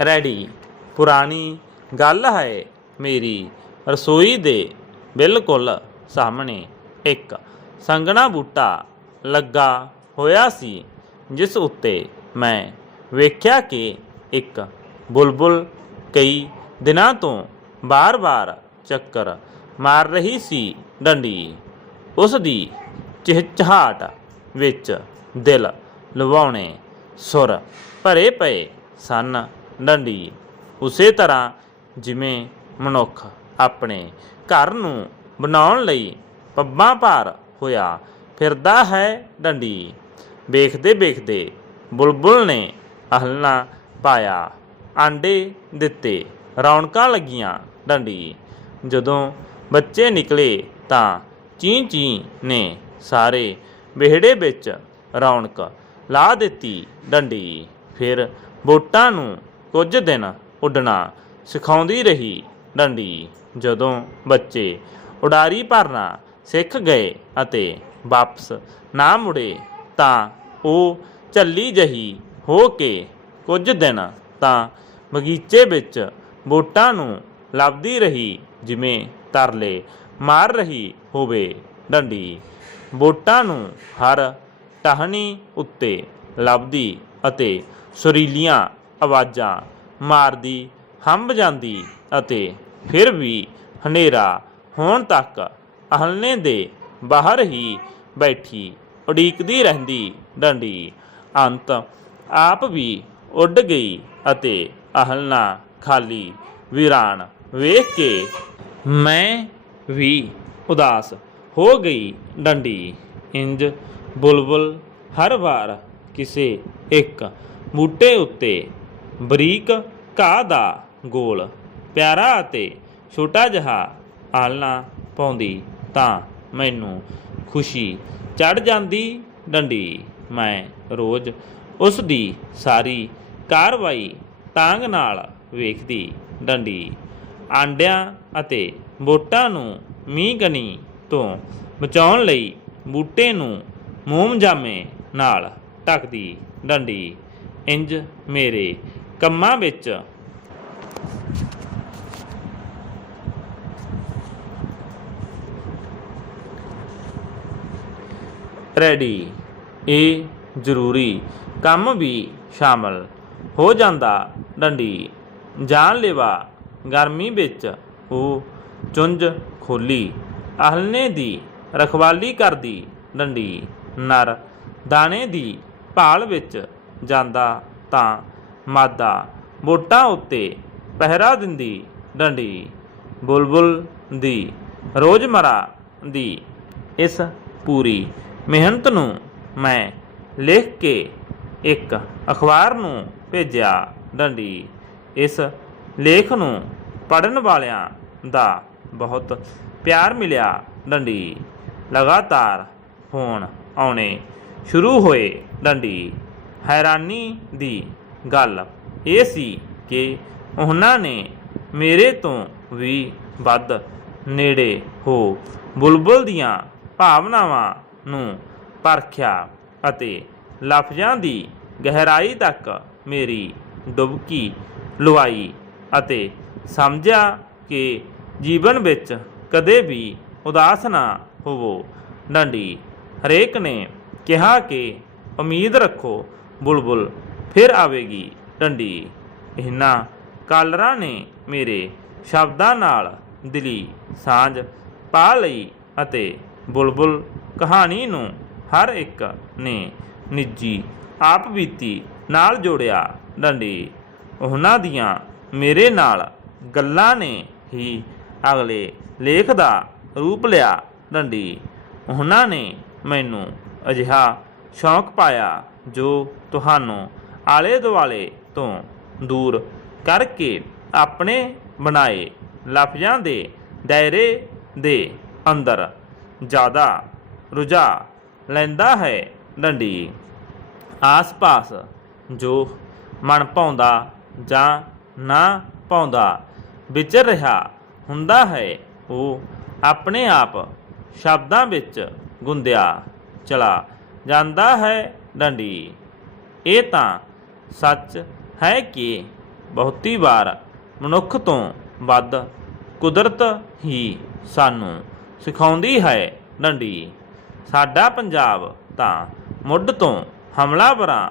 Ready. ਪੁਰਾਣੀ ਗੱਲ ਹੈ ਮੇਰੀ, ਰਸੋਈ ਦੇ ਬਿਲਕੁਲ ਸਾਹਮਣੇ ਇੱਕ ਸੰਘਣਾ ਬੂਟਾ ਲੱਗਾ ਹੋਇਆ ਸੀ, ਜਿਸ ਉੱਤੇ ਮੈਂ ਵੇਖਿਆ ਕਿ ਇੱਕ ਬੁਲਬੁਲ ਕਈ ਦਿਨਾਂ ਤੋਂ ਬਾਰ-ਬਾਰ ਚੱਕਰ ਮਾਰ ਰਹੀ ਸੀ ਡੰਡੀ। ਉਸ ਦੀ ਚਹਿਚਹਾਟ ਵਿੱਚ ਦਿਲ ਲਵਾਉਣੇ ਸੁਰ ਭਰੇ ਪਏ ਸਨ। ਡੰਡੀ। ਉਸੇ ਤਰ੍ਹਾਂ ਜਿਵੇਂ ਮਨੁੱਖ ਆਪਣੇ ਘਰ ਨੂੰ ਬਣਾਉਣ ਲਈ ਪੱਬਾਂ ਭਾਰ ਹੋਇਆ ਫਿਰਦਾ ਹੈ ਡੰਡੀ। ਵੇਖਦੇ ਵੇਖਦੇ ਬੁਲਬੁਲ ਨੇ ਅਹਲਣਾ ਪਾਇਆ, ਆਂਡੇ ਦਿੱਤੇ, ਰੌਣਕਾਂ ਲੱਗੀਆਂ ਡੰਡੀ। ਜਦੋਂ ਬੱਚੇ ਨਿਕਲੇ ਤਾਂ ਚੀਂ ਚੀਂ ਨੇ ਸਾਰੇ ਵਿਹੜੇ ਵਿੱਚ ਰੌਣਕ ਲਾ ਦਿੱਤੀ ਡੰਡੀ। ਫਿਰ ਬੋਟਾਂ ਨੂੰ ਕੁਝ ਦਿਨ ਉੱਡਣਾ ਸਿਖਾਉਂਦੀ ਰਹੀ। ਡੰਡੀ ਜਦੋਂ ਬੱਚੇ ਉਡਾਰੀ ਭਰਨਾ ਸਿੱਖ ਗਏ ਅਤੇ ਵਾਪਸ ਨਾ ਮੁੜੇ ਤਾਂ ਉਹ ਝੱਲੀ ਜਹੀ ਹੋ ਕੇ ਕੁਝ ਦਿਨ ਤਾਂ ਬਗੀਚੇ ਵਿੱਚ ਬੋਟਾਂ ਨੂੰ ਲੱਭਦੀ ਰਹੀ, ਜਿਵੇਂ ਤਰਲੇ ਮਾਰ ਰਹੀ ਹੋਵੇ। ਡੰਡੀ ਬੋਟਾਂ ਨੂੰ ਹਰ ਟਹਣੀ ਉੱਤੇ ਲੱਭਦੀ ਅਤੇ ਸੁਰੀਲੀਆਂ ਆਵਾਜ਼ਾਂ ਮਾਰਦੀ, ਹੰਬ ਜਾਂਦੀ ਅਤੇ ਫਿਰ ਵੀ ਹਨੇਰਾ ਹੋਣ ਤੱਕ ਅਹਲਨੇ ਦੇ ਬਾਹਰ ਹੀ ਬੈਠੀ ਉਡੀਕਦੀ ਰਹਿੰਦੀ ਡੰਡੀ। ਅੰਤ ਆਪ ਵੀ ਉੱਡ ਗਈ ਅਤੇ ਅਹਲਨਾ ਖਾਲੀ ਵੀਰਾਨ ਵੇਖ ਕੇ ਮੈਂ ਵੀ ਉਦਾਸ ਹੋ ਗਈ ਡੰਡੀ। ਇੰਜ ਬੁਲਬੁਲ ਹਰ ਵਾਰ ਕਿਸੇ ਇੱਕ ਬੂਟੇ ਉੱਤੇ ਬਰੀਕ ਘਾਹ ਦਾ ਗੋਲ, ਪਿਆਰਾ ਅਤੇ ਛੋਟਾ ਜਿਹਾ ਆਲਣਾ ਪਾਉਂਦੀ ਤਾਂ ਮੈਨੂੰ ਖੁਸ਼ੀ ਚੜ ਜਾਂਦੀ ਡੰਡੀ। ਮੈਂ ਰੋਜ਼ ਉਸ ਦੀ ਸਾਰੀ ਕਾਰਵਾਈ ਤਾਂਗ ਨਾਲ ਵੇਖਦੀ ਡੰਡੀ। ਆਂਡਿਆਂ ਅਤੇ ਬੋਟਾਂ ਨੂੰ ਮੀਂਹ ਕਣੀ ਤੋਂ ਬਚਾਉਣ ਲਈ ਬੂਟੇ ਨੂੰ ਮੋਮ ਜਾਮੇ ਨਾਲ ਢੱਕਦੀ ਡੰਡੀ। ਇੰਜ ਮੇਰੇ ਕੰਮਾਂ ਵਿੱਚ। ਰੈਡੀ ਇਹ ਜ਼ਰੂਰੀ। ਕੰਮ ਵੀ ਸ਼ਾਮਲ। ਹੋ ਜਾਂਦਾ ਡੰਡੀ। ਜਾਨਲੇਵਾ ਗਰਮੀ ਵਿੱਚ ਉਹ ਚੁੰਝ ਖੋਲੀ। ਆਹਲਨੇ ਦੀ ਰਖਵਾਲੀ ਕਰਦੀ ਡੰਡੀ। ਨਰ ਦਾਣੇ ਦੀ ਭਾਲ ਵਿੱਚ ਜਾਂਦਾ ਤਾਂ ਮਾਦਾ ਵੋਟਾਂ ਉੱਤੇ ਪਹਿਰਾ ਦਿੰਦੀ ਡੰਡੀ, ਬੁਲਬੁਲ ਦੀ, ਰੋਜ਼ਮਰਾ ਦੀ। ਇਸ ਪੂਰੀ ਮਿਹਨਤ ਨੂੰ ਮੈਂ ਲਿਖ ਕੇ ਇੱਕ ਅਖਬਾਰ ਨੂੰ ਭੇਜਿਆ ਡੰਡੀ। ਇਸ ਲੇਖ ਨੂੰ ਪੜਨ ਵਾਲਿਆਂ ਦਾ ਬਹੁਤ ਪਿਆਰ ਮਿਲਿਆ ਡੰਡੀ। ਲਗਾਤਾਰ ਫੋਨ ਆਉਣੇ ਸ਼ੁਰੂ ਹੋਏ ਡੰਡੀ। ਹੈਰਾਨੀ ਦੀ ਗੱਲ ਇਹ ਸੀ ਕਿ ਉਹਨਾਂ ਨੇ ਮੇਰੇ ਤੋਂ ਵੀ ਵੱਧ ਨੇੜੇ ਹੋ ਬੁਲਬੁਲ ਦੀਆਂ ਭਾਵਨਾਵਾਂ ਨੂੰ ਪਰਖਿਆ ਅਤੇ ਲਫ਼ਜ਼ਾਂ ਦੀ ਗਹਿਰਾਈ ਤੱਕ ਮੇਰੀ ਡੁਬਕੀ ਲਵਾਈ ਅਤੇ ਸਮਝਿਆ ਕਿ ਜੀਵਨ ਵਿੱਚ ਕਦੇ ਵੀ ਉਦਾਸ ਨਾ ਹੋਵੋ। ਡੰਡੀ ਹਰੇਕ ਨੇ ਕਿਹਾ ਕਿ ਉਮੀਦ ਰੱਖੋ ਬੁਲਬੁਲ ਫਿਰ ਆਵੇਗੀ ਡੰਡੀ। ਇਹਨਾਂ ਕਾਲਰਾਂ ਨੇ ਮੇਰੇ ਸ਼ਬਦਾਂ ਨਾਲ ਦਿਲੀ ਸਾਂਝ ਪਾ ਲਈ ਅਤੇ ਬੁਲਬੁਲ ਕਹਾਣੀ ਨੂੰ ਹਰ ਇੱਕ ਨੇ ਨਿੱਜੀ ਆਪ ਬੀਤੀ ਨਾਲ ਜੋੜਿਆ। ਡੰਡੀ, ਉਹਨਾਂ ਦੀਆਂ ਮੇਰੇ ਨਾਲ ਗੱਲਾਂ ਨੇ ਹੀ ਅਗਲੇ ਲੇਖ ਦਾ ਰੂਪ ਲਿਆ। ਡੰਡੀ, ਉਹਨਾਂ ਨੇ ਮੈਨੂੰ ਅਜਿਹਾ ਸ਼ੌਂਕ ਪਾਇਆ ਜੋ ਤੁਹਾਨੂੰ ਆਲੇ ਦੁਆਲੇ ਤੋਂ ਦੂਰ ਕਰਕੇ ਆਪਣੇ ਬਣਾਏ ਲਫ਼ਜ਼ਾਂ ਦੇ ਦਾਇਰੇ ਦੇ ਅੰਦਰ ਜ਼ਿਆਦਾ ਰੁਝਾ ਲੈਂਦਾ ਹੈ ਡੰਡੀ। ਆਸ-ਪਾਸ ਜੋ ਮਨ ਪਾਉਂਦਾ ਜਾਂ ਨਾ ਪਾਉਂਦਾ ਵਿਚਰ ਰਿਹਾ ਹੁੰਦਾ ਹੈ, ਉਹ ਆਪਣੇ ਆਪ ਸ਼ਬਦਾਂ ਵਿੱਚ ਗੁੰਦਿਆ ਚਲਾ ਜਾਂਦਾ ਹੈ ਡੰਡੀ। ਇਹ ਤਾਂ ਸੱਚ ਹੈ ਕਿ? ਬਹੁਤੀ ਵਾਰ ਮਨੁੱਖ ਤੋਂ ਵੱਧ ਕੁਦਰਤ ਹੀ ਸਾਨੂੰ ਸਿਖਾਉਂਦੀ ਹੈ ਡੰਡੀ। ਸਾਡਾ ਪੰਜਾਬ ਤਾਂ ਮੁੱਢ ਤੋਂ ਹਮਲਾਵਰਾਂ